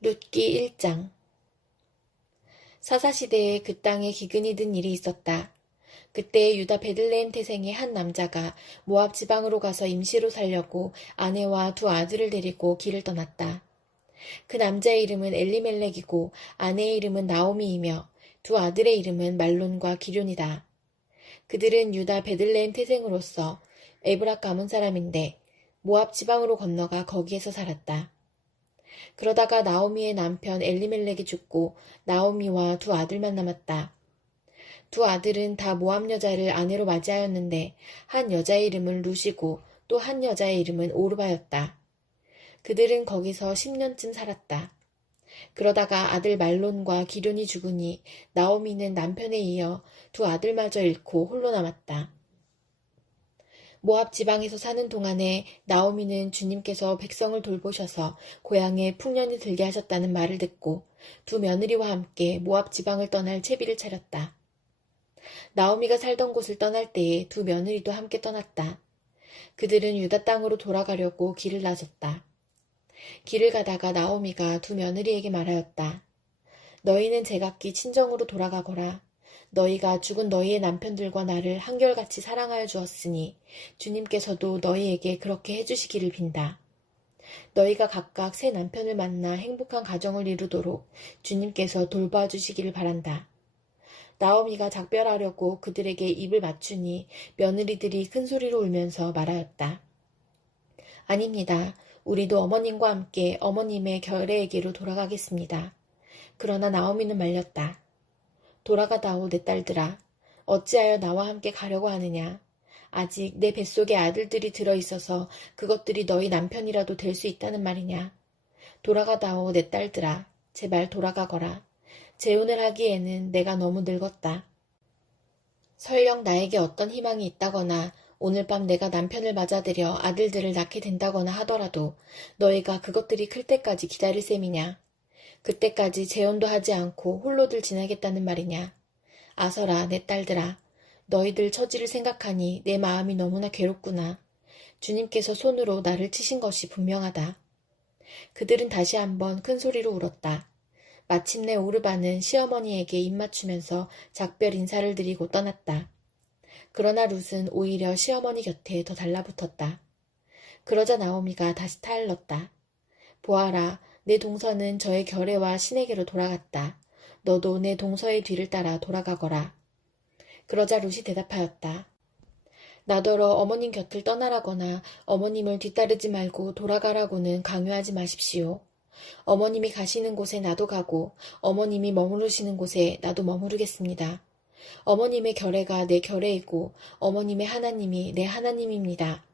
룻기 1장. 사사시대에 그 땅에 기근이 든 일이 있었다. 그때 유다 베들레헴 태생의 한 남자가 모압 지방으로 가서 임시로 살려고 아내와 두 아들을 데리고 길을 떠났다. 그 남자의 이름은 엘리멜렉이고 아내의 이름은 나오미이며 두 아들의 이름은 말론과 기럐이다. 그들은 유다 베들레헴 태생으로서 에브락 가문 사람인데 모압 지방으로 건너가 거기에서 살았다. 그러다가 나오미의 남편 엘리멜렉이 죽고 나오미와 두 아들만 남았다. 두 아들은 다 모압 여자를 아내로 맞이하였는데 한 여자의 이름은 룻이고 또 한 여자의 이름은 오르바였다. 그들은 거기서 10년쯤 살았다. 그러다가 아들 말론과 기럐이 죽으니 나오미는 남편에 이어 두 아들마저 잃고 홀로 남았다. 모압 지방에서 사는 동안에 나오미는 주님께서 백성을 돌보셔서 고향에 풍년이 들게 하셨다는 말을 듣고 두 며느리와 함께 모압 지방을 떠날 채비를 차렸다. 나오미가 살던 곳을 떠날 때에 두 며느리도 함께 떠났다. 그들은 유다 땅으로 돌아가려고 길을 나섰다. 길을 가다가 나오미가 두 며느리에게 말하였다. 너희는 제각기 친정으로 돌아가거라. 너희가 죽은 너희의 남편들과 나를 한결같이 사랑하여 주었으니 주님께서도 너희에게 그렇게 해주시기를 빈다. 너희가 각각 새 남편을 만나 행복한 가정을 이루도록 주님께서 돌봐주시기를 바란다. 나오미가 작별하려고 그들에게 입을 맞추니 며느리들이 큰 소리로 울면서 말하였다. 아닙니다. 우리도 어머님과 함께 어머님의 결례에게로 돌아가겠습니다. 그러나 나오미는 말렸다. 돌아가다오 내 딸들아. 어찌하여 나와 함께 가려고 하느냐. 아직 내 뱃속에 아들들이 들어있어서 그것들이 너희 남편이라도 될 수 있다는 말이냐. 돌아가다오 내 딸들아. 제발 돌아가거라. 재혼을 하기에는 내가 너무 늙었다. 설령 나에게 어떤 희망이 있다거나 오늘 밤 내가 남편을 맞아들여 아들들을 낳게 된다거나 하더라도 너희가 그것들이 클 때까지 기다릴 셈이냐. 그때까지 재혼도 하지 않고 홀로들 지내겠다는 말이냐. 아서라 내 딸들아. 너희들 처지를 생각하니 내 마음이 너무나 괴롭구나. 주님께서 손으로 나를 치신 것이 분명하다. 그들은 다시 한번 큰 소리로 울었다. 마침내 오르바는 시어머니에게 입맞추면서 작별 인사를 드리고 떠났다. 그러나 룻은 오히려 시어머니 곁에 더 달라붙었다. 그러자 나오미가 다시 타일렀다. 보아라, 내 동서는 저의 결례와 신에게로 돌아갔다. 너도 내 동서의 뒤를 따라 돌아가거라. 그러자 룻이 대답하였다. 나더러 어머님 곁을 떠나라거나 어머님을 뒤따르지 말고 돌아가라고는 강요하지 마십시오. 어머님이 가시는 곳에 나도 가고 어머님이 머무르시는 곳에 나도 머무르겠습니다. 어머님의 결례가 내 결례이고 어머님의 하나님이 내 하나님입니다.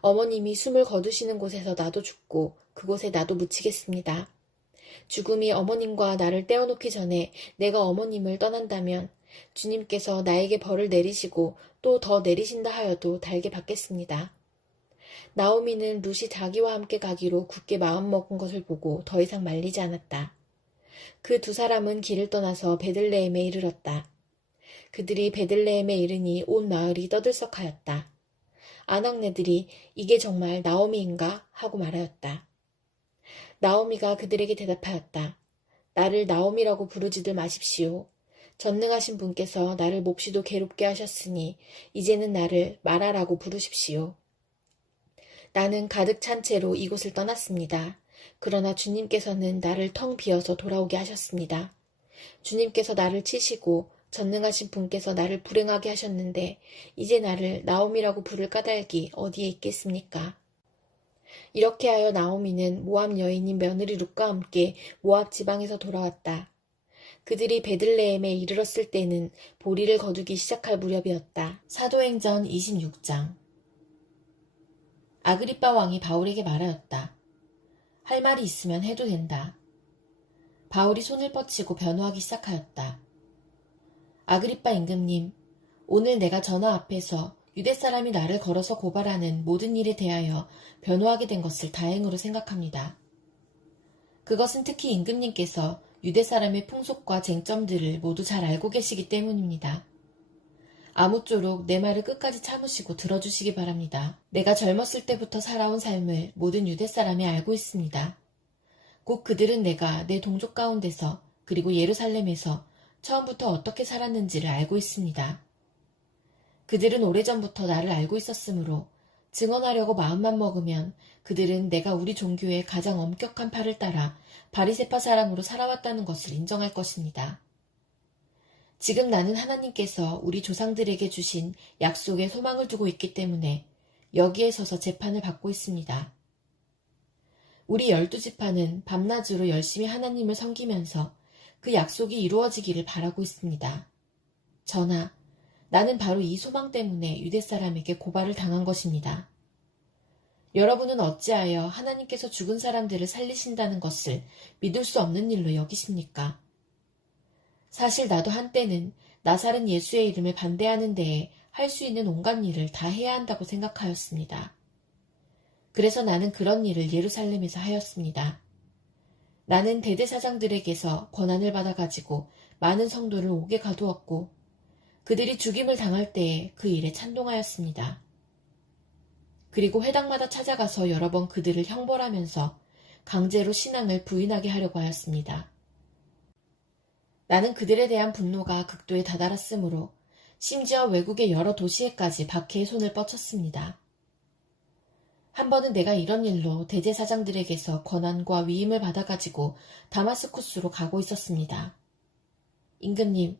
어머님이 숨을 거두시는 곳에서 나도 죽고 그곳에 나도 묻히겠습니다. 죽음이 어머님과 나를 떼어놓기 전에 내가 어머님을 떠난다면 주님께서 나에게 벌을 내리시고 또 더 내리신다 하여도 달게 받겠습니다. 나오미는 룻이 자기와 함께 가기로 굳게 마음먹은 것을 보고 더 이상 말리지 않았다. 그 두 사람은 길을 떠나서 베들레헴에 이르렀다. 그들이 베들레헴에 이르니 온 마을이 떠들썩하였다. 아낙네들이 이게 정말 나오미인가? 하고 말하였다. 나오미가 그들에게 대답하였다. 나를 나오미라고 부르지들 마십시오. 전능하신 분께서 나를 몹시도 괴롭게 하셨으니 이제는 나를 마라라고 부르십시오. 나는 가득 찬 채로 이곳을 떠났습니다. 그러나 주님께서는 나를 텅 비어서 돌아오게 하셨습니다. 주님께서 나를 치시고 전능하신 분께서 나를 불행하게 하셨는데 이제 나를 나오미라고 부를 까닭이 어디에 있겠습니까? 이렇게 하여 나오미는 모압 여인인 며느리 룻과 함께 모압 지방에서 돌아왔다. 그들이 베들레헴에 이르렀을 때는 보리를 거두기 시작할 무렵이었다. 사도행전 26장. 아그리빠 왕이 바울에게 말하였다. 할 말이 있으면 해도 된다. 바울이 손을 뻗치고 변호하기 시작하였다. 아그리빠 임금님, 오늘 내가 전하 앞에서 유대 사람이 나를 걸어서 고발하는 모든 일에 대하여 변호하게 된 것을 다행으로 생각합니다. 그것은 특히 임금님께서 유대 사람의 풍속과 쟁점들을 모두 잘 알고 계시기 때문입니다. 아무쪼록 내 말을 끝까지 참으시고 들어주시기 바랍니다. 내가 젊었을 때부터 살아온 삶을 모든 유대 사람이 알고 있습니다. 곧 그들은 내가 내 동족 가운데서 그리고 예루살렘에서 처음부터 어떻게 살았는지를 알고 있습니다. 그들은 오래전부터 나를 알고 있었으므로 증언하려고 마음만 먹으면 그들은 내가 우리 종교의 가장 엄격한 팔을 따라 바리새파 사람으로 살아왔다는 것을 인정할 것입니다. 지금 나는 하나님께서 우리 조상들에게 주신 약속에 소망을 두고 있기 때문에 여기에 서서 재판을 받고 있습니다. 우리 12지파는 밤낮으로 열심히 하나님을 섬기면서 그 약속이 이루어지기를 바라고 있습니다. 전하, 나는 바로 이 소망 때문에 유대 사람에게 고발을 당한 것입니다. 여러분은 어찌하여 하나님께서 죽은 사람들을 살리신다는 것을 믿을 수 없는 일로 여기십니까? 사실 나도 한때는 나사렛 예수의 이름을 반대하는 데에 할 수 있는 온갖 일을 다 해야 한다고 생각하였습니다. 그래서 나는 그런 일을 예루살렘에서 하였습니다. 나는 대대사장들에게서 권한을 받아가지고 많은 성도를 옥에 가두었고 그들이 죽임을 당할 때에 그 일에 찬동하였습니다. 그리고 회당마다 찾아가서 여러 번 그들을 형벌하면서 강제로 신앙을 부인하게 하려고 하였습니다. 나는 그들에 대한 분노가 극도에 다다랐으므로 심지어 외국의 여러 도시에까지 박해의 손을 뻗쳤습니다. 한 번은 내가 이런 일로 대제사장들에게서 권한과 위임을 받아가지고 다마스쿠스로 가고 있었습니다. 임금님,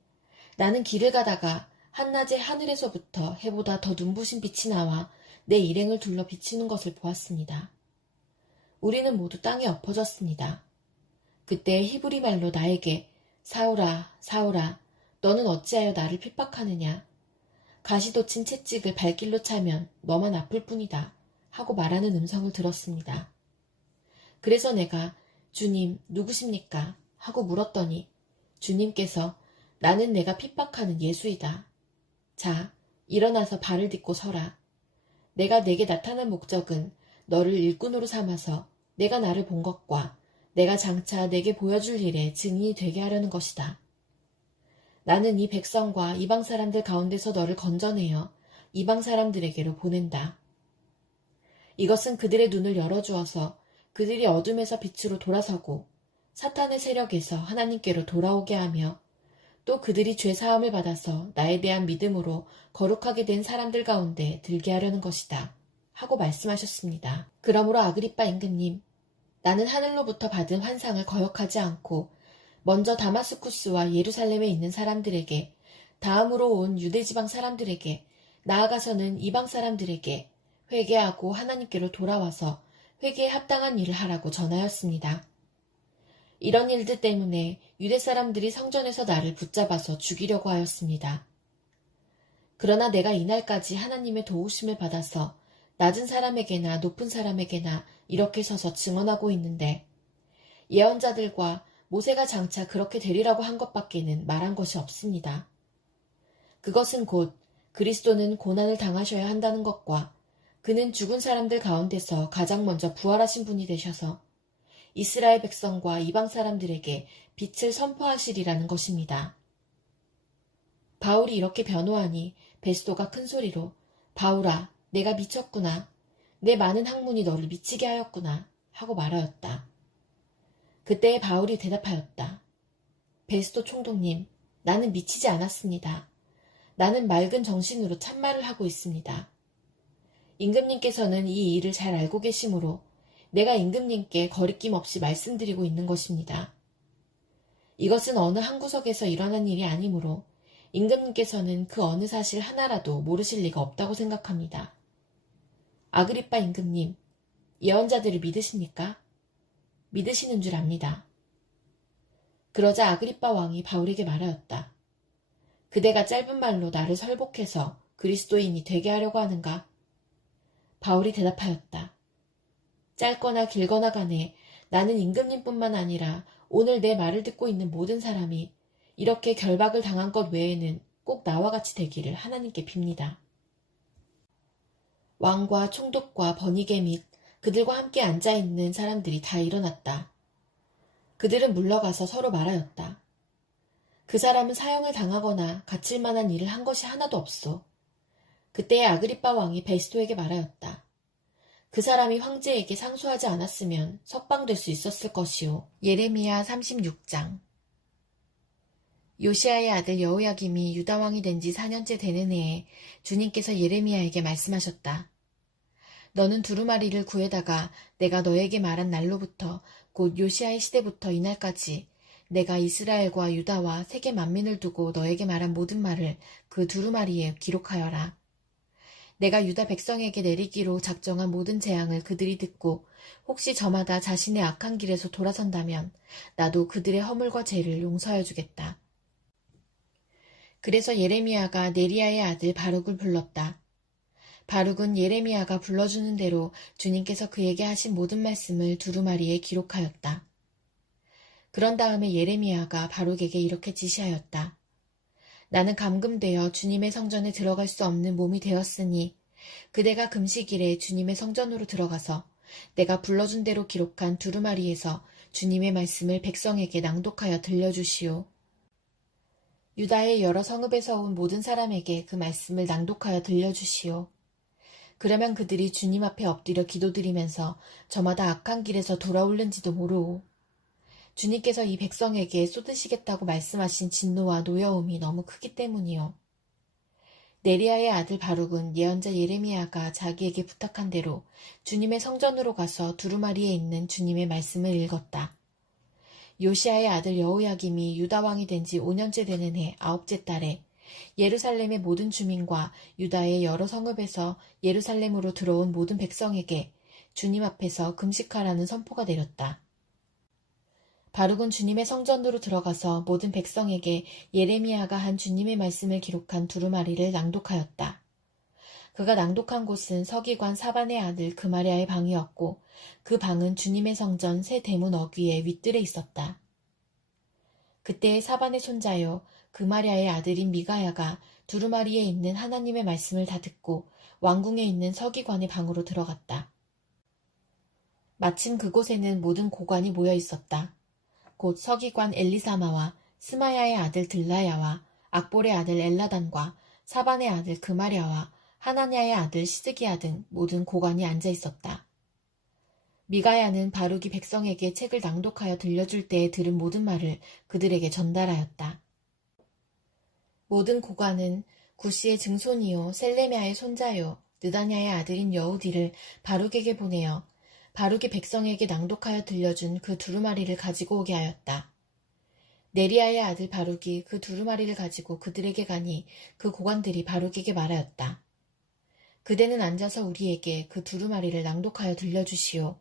나는 길을 가다가 한낮에 하늘에서부터 해보다 더 눈부신 빛이 나와 내 일행을 둘러 비치는 것을 보았습니다. 우리는 모두 땅에 엎어졌습니다. 그때 히브리 말로 나에게 사울아, 사울아, 너는 어찌하여 나를 핍박하느냐? 가시돋친 채찍을 발길로 차면 너만 아플 뿐이다. 하고 말하는 음성을 들었습니다. 그래서 내가 주님 누구십니까? 하고 물었더니 주님께서 나는 내가 핍박하는 예수이다. 자, 일어나서 발을 딛고 서라. 내가 내게 나타난 목적은 너를 일꾼으로 삼아서 내가 나를 본 것과 내가 장차 내게 보여줄 일에 증인이 되게 하려는 것이다. 나는 이 백성과 이방 사람들 가운데서 너를 건져내어 이방 사람들에게로 보낸다. 이것은 그들의 눈을 열어주어서 그들이 어둠에서 빛으로 돌아서고 사탄의 세력에서 하나님께로 돌아오게 하며 또 그들이 죄사함을 받아서 나에 대한 믿음으로 거룩하게 된 사람들 가운데 들게 하려는 것이다. 하고 말씀하셨습니다. 그러므로 아그리빠 임금님, 나는 하늘로부터 받은 환상을 거역하지 않고 먼저 다마스쿠스와 예루살렘에 있는 사람들에게, 다음으로 온 유대지방 사람들에게, 나아가서는 이방 사람들에게 회개하고 하나님께로 돌아와서 회개에 합당한 일을 하라고 전하였습니다. 이런 일들 때문에 유대 사람들이 성전에서 나를 붙잡아서 죽이려고 하였습니다. 그러나 내가 이날까지 하나님의 도우심을 받아서 낮은 사람에게나 높은 사람에게나 이렇게 서서 증언하고 있는데 예언자들과 모세가 장차 그렇게 되리라고 한 것밖에는 말한 것이 없습니다. 그것은 곧 그리스도는 고난을 당하셔야 한다는 것과 그는 죽은 사람들 가운데서 가장 먼저 부활하신 분이 되셔서 이스라엘 백성과 이방 사람들에게 빛을 선포하시리라는 것입니다. 바울이 이렇게 변호하니 베스도가 큰 소리로 바울아, 내가 미쳤구나. 내 많은 학문이 너를 미치게 하였구나. 하고 말하였다. 그때에 바울이 대답하였다. 베스도 총독님, 나는 미치지 않았습니다. 나는 맑은 정신으로 참말을 하고 있습니다. 임금님께서는 이 일을 잘 알고 계시므로 내가 임금님께 거리낌 없이 말씀드리고 있는 것입니다. 이것은 어느 한 구석에서 일어난 일이 아니므로 임금님께서는 그 어느 사실 하나라도 모르실 리가 없다고 생각합니다. 아그리빠 임금님, 예언자들을 믿으십니까? 믿으시는 줄 압니다. 그러자 아그리빠 왕이 바울에게 말하였다. 그대가 짧은 말로 나를 설복해서 그리스도인이 되게 하려고 하는가? 바울이 대답하였다. 짧거나 길거나 간에 나는 임금님뿐만 아니라 오늘 내 말을 듣고 있는 모든 사람이 이렇게 결박을 당한 것 외에는 꼭 나와 같이 되기를 하나님께 빕니다. 왕과 총독과 번이게 및 그들과 함께 앉아있는 사람들이 다 일어났다. 그들은 물러가서 서로 말하였다. 그 사람은 사형을 당하거나 갇힐 만한 일을 한 것이 하나도 없소. 그때에 아그리빠 왕이 베스토에게 말하였다. 그 사람이 황제에게 상소하지 않았으면 석방될 수 있었을 것이요. 예레미야 36장. 요시야의 아들 여호야김이 유다왕이 된 지 4년째 되는 해에 주님께서 예레미야에게 말씀하셨다. 너는 두루마리를 구해다가 내가 너에게 말한 날로부터 곧 요시야의 시대부터 이날까지 내가 이스라엘과 유다와 세계 만민을 두고 너에게 말한 모든 말을 그 두루마리에 기록하여라. 내가 유다 백성에게 내리기로 작정한 모든 재앙을 그들이 듣고 혹시 저마다 자신의 악한 길에서 돌아선다면 나도 그들의 허물과 죄를 용서하여 주겠다. 그래서 예레미야가 네리야의 아들 바룩을 불렀다. 바룩은 예레미야가 불러주는 대로 주님께서 그에게 하신 모든 말씀을 두루마리에 기록하였다. 그런 다음에 예레미야가 바룩에게 이렇게 지시하였다. 나는 감금되어 주님의 성전에 들어갈 수 없는 몸이 되었으니 그대가 금식일에 주님의 성전으로 들어가서 내가 불러준 대로 기록한 두루마리에서 주님의 말씀을 백성에게 낭독하여 들려주시오. 유다의 여러 성읍에서 온 모든 사람에게 그 말씀을 낭독하여 들려주시오. 그러면 그들이 주님 앞에 엎드려 기도드리면서 저마다 악한 길에서 돌아올는지도 모르오. 주님께서 이 백성에게 쏟으시겠다고 말씀하신 진노와 노여움이 너무 크기 때문이요. 네리야의 아들 바룩은 예언자 예레미야가 자기에게 부탁한 대로 주님의 성전으로 가서 두루마리에 있는 주님의 말씀을 읽었다. 요시야의 아들 여호야김이 유다왕이 된 지 5년째 되는 해 9째 달에 예루살렘의 모든 주민과 유다의 여러 성읍에서 예루살렘으로 들어온 모든 백성에게 주님 앞에서 금식하라는 선포가 내렸다. 바룩은 주님의 성전으로 들어가서 모든 백성에게 예레미야가 한 주님의 말씀을 기록한 두루마리를 낭독하였다. 그가 낭독한 곳은 서기관 사반의 아들 그마랴의 방이었고 그 방은 주님의 성전 새 대문 어귀에 윗뜰에 있었다. 그때의 사반의 손자요 그마랴의 아들인 미가야가 두루마리에 있는 하나님의 말씀을 다 듣고 왕궁에 있는 서기관의 방으로 들어갔다. 마침 그곳에는 모든 고관이 모여 있었다. 곧 서기관 엘리사마와 스마야의 아들 들라야와 악볼의 아들 엘라단과 사반의 아들 그마랴와 하나냐의 아들 시드기야 등 모든 고관이 앉아 있었다. 미가야는 바룩이 백성에게 책을 낭독하여 들려줄 때에 들은 모든 말을 그들에게 전달하였다. 모든 고관은 구시의 증손이요 셀레미야의 손자요 느다냐의 아들인 여우디를 바룩에게 보내어 바룩이 백성에게 낭독하여 들려준 그 두루마리를 가지고 오게 하였다. 네리야의 아들 바룩이 그 두루마리를 가지고 그들에게 가니 그 고관들이 바룩에게 말하였다. 그대는 앉아서 우리에게 그 두루마리를 낭독하여 들려주시오.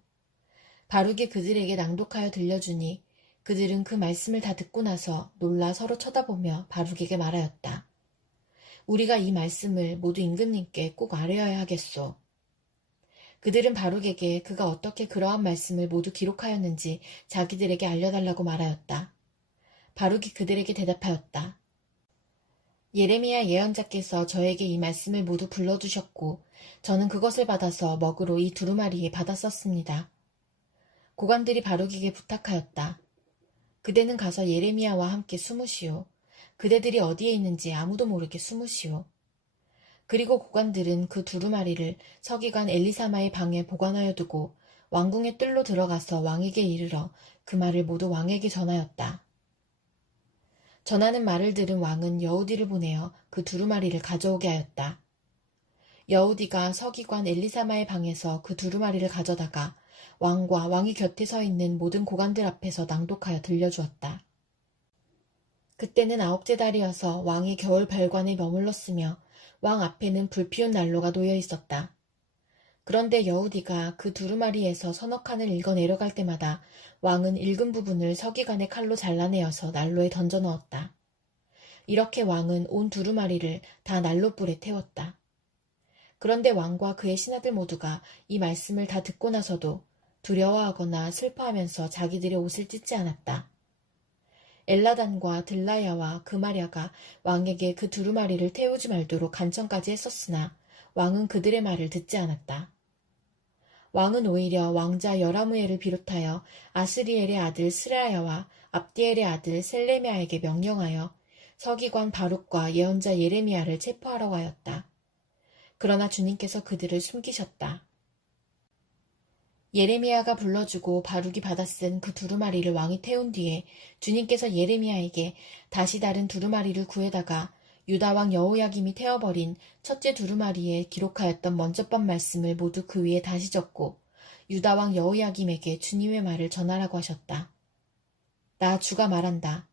바룩이 그들에게 낭독하여 들려주니 그들은 그 말씀을 다 듣고 나서 놀라 서로 쳐다보며 바룩에게 말하였다. 우리가 이 말씀을 모두 임금님께 꼭 알아야 하겠소. 그들은 바룩에게 그가 어떻게 그러한 말씀을 모두 기록하였는지 자기들에게 알려달라고 말하였다. 바룩이 그들에게 대답하였다. 예레미야 예언자께서 저에게 이 말씀을 모두 불러주셨고 저는 그것을 받아서 먹으로 이 두루마리에 받았었습니다. 고관들이 바룩에게 부탁하였다. 그대는 가서 예레미야와 함께 숨으시오. 그대들이 어디에 있는지 아무도 모르게 숨으시오. 그리고 고관들은 그 두루마리를 서기관 엘리사마의 방에 보관하여 두고 왕궁의 뜰로 들어가서 왕에게 이르러 그 말을 모두 왕에게 전하였다. 전하는 말을 들은 왕은 여우디를 보내어 그 두루마리를 가져오게 하였다. 여우디가 서기관 엘리사마의 방에서 그 두루마리를 가져다가 왕과 왕이 곁에 서 있는 모든 고관들 앞에서 낭독하여 들려주었다. 그때는 9째 달이어서 왕이 겨울 발관에 머물렀으며 왕 앞에는 불피운 난로가 놓여 있었다. 그런데 여우디가 그 두루마리에서 서너 칸을 읽어 내려갈 때마다 왕은 읽은 부분을 서기관의 칼로 잘라내어서 난로에 던져 넣었다. 이렇게 왕은 온 두루마리를 다 난로불에 태웠다. 그런데 왕과 그의 신하들 모두가 이 말씀을 다 듣고 나서도 두려워하거나 슬퍼하면서 자기들의 옷을 찢지 않았다. 엘라단과 들라야와 그마랴가 왕에게 그 두루마리를 태우지 말도록 간청까지 했었으나 왕은 그들의 말을 듣지 않았다. 왕은 오히려 왕자 여라무엘을 비롯하여 아스리엘의 아들 스라야와 압디엘의 아들 셀레미야에게 명령하여 서기관 바룩과 예언자 예레미야를 체포하라고 하였다. 그러나 주님께서 그들을 숨기셨다. 예레미야가 불러주고 바룩이 받아 쓴 그 두루마리를 왕이 태운 뒤에 주님께서 예레미야에게 다시 다른 두루마리를 구해다가 유다 왕 여호야김이 태워버린 첫째 두루마리에 기록하였던 먼저번 말씀을 모두 그 위에 다시 적고 유다 왕 여호야김에게 주님의 말을 전하라고 하셨다. 나 주가 말한다.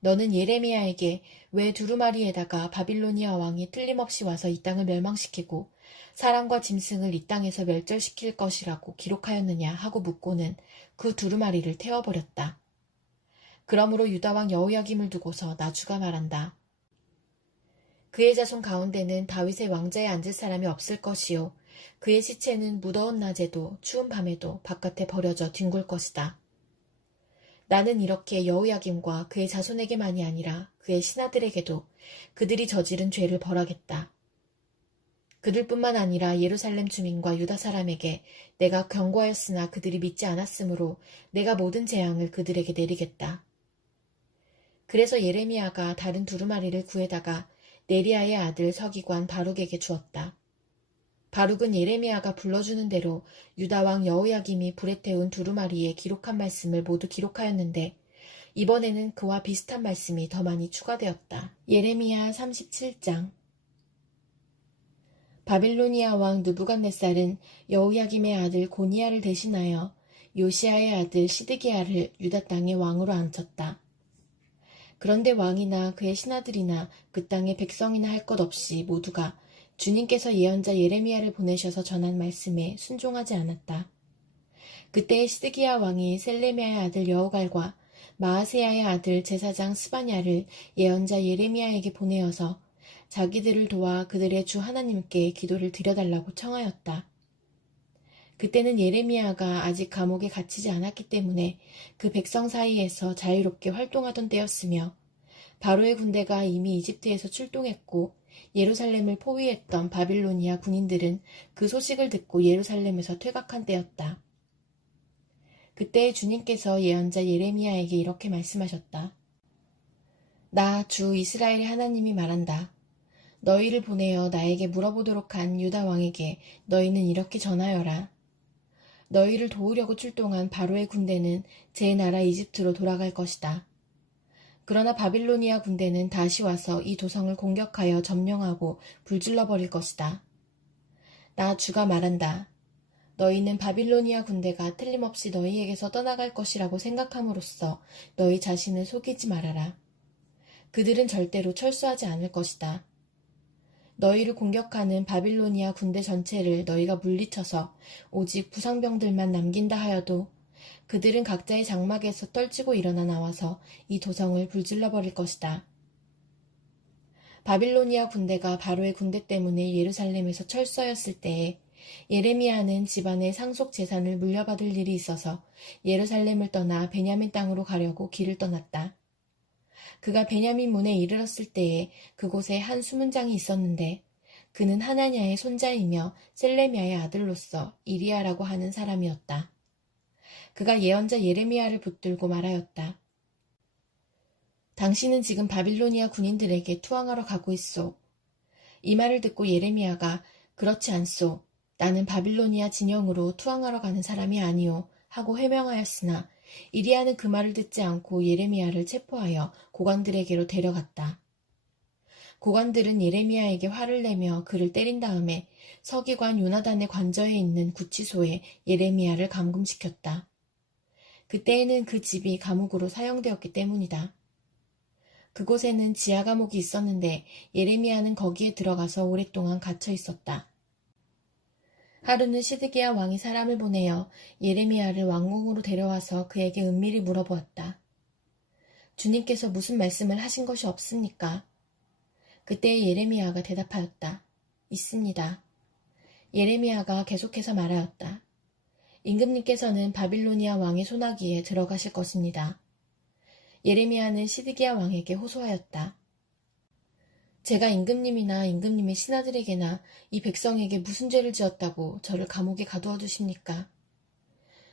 너는 예레미야에게 왜 두루마리에다가 바빌로니아 왕이 틀림없이 와서 이 땅을 멸망시키고 사람과 짐승을 이 땅에서 멸절시킬 것이라고 기록하였느냐 하고 묻고는 그 두루마리를 태워버렸다. 그러므로 유다왕 여호야김을 두고서 나 주가 말한다. 그의 자손 가운데는 다윗의 왕자에 앉을 사람이 없을 것이요 그의 시체는 무더운 낮에도 추운 밤에도 바깥에 버려져 뒹굴 것이다. 나는 이렇게 여호야김과 그의 자손에게만이 아니라 그의 신하들에게도 그들이 저지른 죄를 벌하겠다. 그들뿐만 아니라 예루살렘 주민과 유다 사람에게 내가 경고하였으나 그들이 믿지 않았으므로 내가 모든 재앙을 그들에게 내리겠다. 그래서 예레미야가 다른 두루마리를 구해다가 네리야의 아들 서기관 바룩에게 주었다. 바룩은 예레미야가 불러주는 대로 유다 왕 여호야김이 불에 태운 두루마리에 기록한 말씀을 모두 기록하였는데 이번에는 그와 비슷한 말씀이 더 많이 추가되었다. 예레미야 37장. 바빌로니아 왕 느부갓네살은 여호야김의 아들 고니야를 대신하여 요시야의 아들 시드기야를 유다 땅의 왕으로 앉혔다. 그런데 왕이나 그의 신하들이나 그 땅의 백성이나 할 것 없이 모두가 주님께서 예언자 예레미야를 보내셔서 전한 말씀에 순종하지 않았다. 그때의 시드기야 왕이 셀레미야의 아들 여호갈과 마아세야의 아들 제사장 스바냐를 예언자 예레미야에게 보내어서 자기들을 도와 그들의 주 하나님께 기도를 드려달라고 청하였다. 그때는 예레미야가 아직 감옥에 갇히지 않았기 때문에 그 백성 사이에서 자유롭게 활동하던 때였으며 바로의 군대가 이미 이집트에서 출동했고 예루살렘을 포위했던 바빌로니아 군인들은 그 소식을 듣고 예루살렘에서 퇴각한 때였다. 그때 주님께서 예언자 예레미야에게 이렇게 말씀하셨다. 나 주 이스라엘의 하나님이 말한다. 너희를 보내어 나에게 물어보도록 한 유다 왕에게 너희는 이렇게 전하여라. 너희를 도우려고 출동한 바로의 군대는 제 나라 이집트로 돌아갈 것이다. 그러나 바빌로니아 군대는 다시 와서 이 도성을 공격하여 점령하고 불질러 버릴 것이다. 나 주가 말한다. 너희는 바빌로니아 군대가 틀림없이 너희에게서 떠나갈 것이라고 생각함으로써 너희 자신을 속이지 말아라. 그들은 절대로 철수하지 않을 것이다. 너희를 공격하는 바빌로니아 군대 전체를 너희가 물리쳐서 오직 부상병들만 남긴다 하여도 그들은 각자의 장막에서 떨치고 일어나 나와서 이 도성을 불질러 버릴 것이다. 바빌로니아 군대가 바로의 군대 때문에 예루살렘에서 철수하였을 때에 예레미야는 집안의 상속 재산을 물려받을 일이 있어서 예루살렘을 떠나 베냐민 땅으로 가려고 길을 떠났다. 그가 베냐민 문에 이르렀을 때에 그곳에 한 수문장이 있었는데 그는 하나냐의 손자이며 셀레미야의 아들로서 이리야라고 하는 사람이었다. 그가 예언자 예레미야를 붙들고 말하였다. 당신은 지금 바빌로니아 군인들에게 투항하러 가고 있소. 이 말을 듣고 예레미야가 그렇지 않소. 나는 바빌로니아 진영으로 투항하러 가는 사람이 아니오 하고 해명하였으나 이리야는 그 말을 듣지 않고 예레미야를 체포하여 고관들에게로 데려갔다. 고관들은 예레미야에게 화를 내며 그를 때린 다음에 서기관 요나단의 관저에 있는 구치소에 예레미야를 감금시켰다. 그때에는 그 집이 감옥으로 사용되었기 때문이다. 그곳에는 지하 감옥이 있었는데 예레미야는 거기에 들어가서 오랫동안 갇혀 있었다. 하루는 시드기야 왕이 사람을 보내어 예레미야를 왕궁으로 데려와서 그에게 은밀히 물어보았다. 주님께서 무슨 말씀을 하신 것이 없습니까? 그때 예레미야가 대답하였다. 있습니다. 예레미야가 계속해서 말하였다. 임금님께서는 바빌로니아 왕의 손아귀에 들어가실 것입니다. 예레미야는 시드기야 왕에게 호소하였다. 제가 임금님이나 임금님의 신하들에게나 이 백성에게 무슨 죄를 지었다고 저를 감옥에 가두어 두십니까?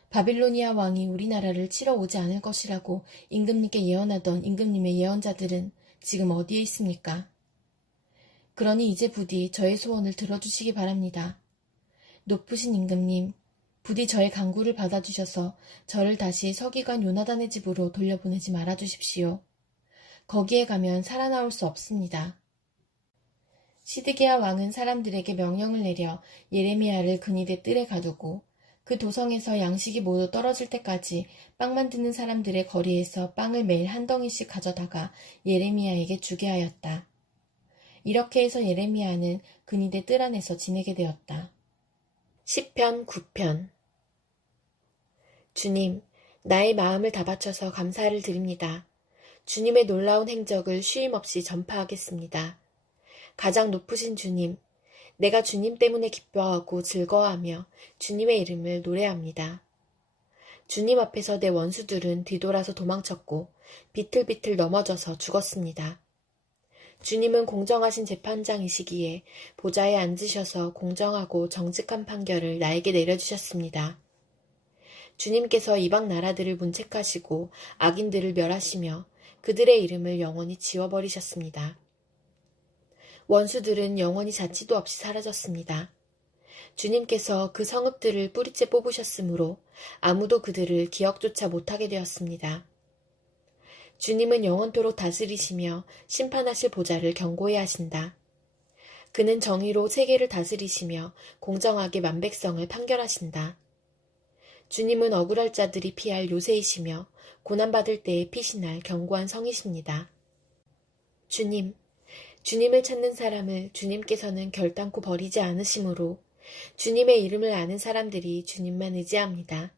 바빌로니아 왕이 우리나라를 치러 오지 않을 것이라고 임금님께 예언하던 임금님의 예언자들은 지금 어디에 있습니까? 그러니 이제 부디 저의 소원을 들어주시기 바랍니다. 높으신 임금님, 부디 저의 간구를 받아주셔서 저를 다시 서기관 요나단의 집으로 돌려보내지 말아주십시오. 거기에 가면 살아나올 수 없습니다. 시드기야 왕은 사람들에게 명령을 내려 예레미야를 근위대 뜰에 가두고 그 도성에서 양식이 모두 떨어질 때까지 빵 만드는 사람들의 거리에서 빵을 매일 한 덩이씩 가져다가 예레미야에게 주게 하였다. 이렇게 해서 예레미야는 근위대 뜰 안에서 지내게 되었다. 시편 9편. 주님, 나의 마음을 다 바쳐서 감사를 드립니다. 주님의 놀라운 행적을 쉼없이 전파하겠습니다. 가장 높으신 주님, 내가 주님 때문에 기뻐하고 즐거워하며 주님의 이름을 노래합니다. 주님 앞에서 내 원수들은 뒤돌아서 도망쳤고 비틀비틀 넘어져서 죽었습니다. 주님은 공정하신 재판장이시기에 보좌에 앉으셔서 공정하고 정직한 판결을 나에게 내려주셨습니다. 주님께서 이방 나라들을 문책하시고 악인들을 멸하시며 그들의 이름을 영원히 지워버리셨습니다. 원수들은 영원히 자취도 없이 사라졌습니다. 주님께서 그 성읍들을 뿌리째 뽑으셨으므로 아무도 그들을 기억조차 못하게 되었습니다. 주님은 영원토록 다스리시며 심판하실 보좌를 견고히 하신다. 그는 정의로 세계를 다스리시며 공정하게 만백성을 판결하신다. 주님은 억울할 자들이 피할 요새이시며 고난받을 때에 피신할 견고한 성이십니다. 주님, 주님을 찾는 사람을 주님께서는 결단코 버리지 않으시므로 주님의 이름을 아는 사람들이 주님만 의지합니다.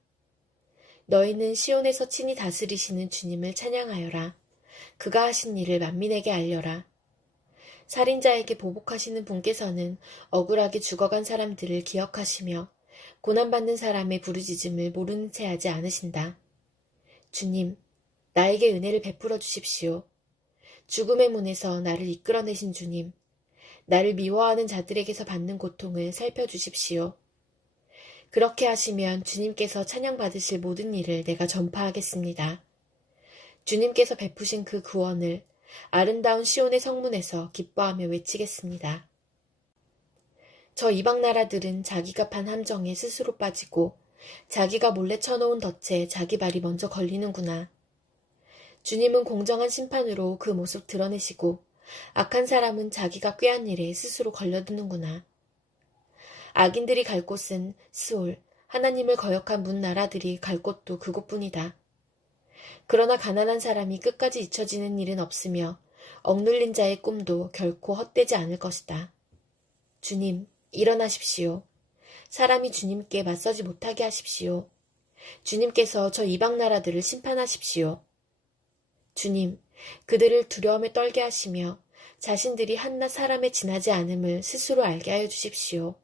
너희는 시온에서 친히 다스리시는 주님을 찬양하여라. 그가 하신 일을 만민에게 알려라. 살인자에게 보복하시는 분께서는 억울하게 죽어간 사람들을 기억하시며 고난받는 사람의 부르짖음을 모르는 채 하지 않으신다. 주님, 나에게 은혜를 베풀어 주십시오. 죽음의 문에서 나를 이끌어내신 주님, 나를 미워하는 자들에게서 받는 고통을 살펴주십시오. 그렇게 하시면 주님께서 찬양받으실 모든 일을 내가 전파하겠습니다. 주님께서 베푸신 그 구원을 아름다운 시온의 성문에서 기뻐하며 외치겠습니다. 저 이방 나라들은 자기가 판 함정에 스스로 빠지고 자기가 몰래 쳐놓은 덫에 자기 발이 먼저 걸리는구나. 주님은 공정한 심판으로 그 모습 드러내시고 악한 사람은 자기가 꾀한 일에 스스로 걸려드는구나. 악인들이 갈 곳은 스올, 하나님을 거역한 문 나라들이 갈 곳도 그곳뿐이다. 그러나 가난한 사람이 끝까지 잊혀지는 일은 없으며 억눌린 자의 꿈도 결코 헛되지 않을 것이다. 주님, 일어나십시오. 사람이 주님께 맞서지 못하게 하십시오. 주님께서 저 이방 나라들을 심판하십시오. 주님, 그들을 두려움에 떨게 하시며 자신들이 한낱 사람에 지나지 않음을 스스로 알게 하여 주십시오.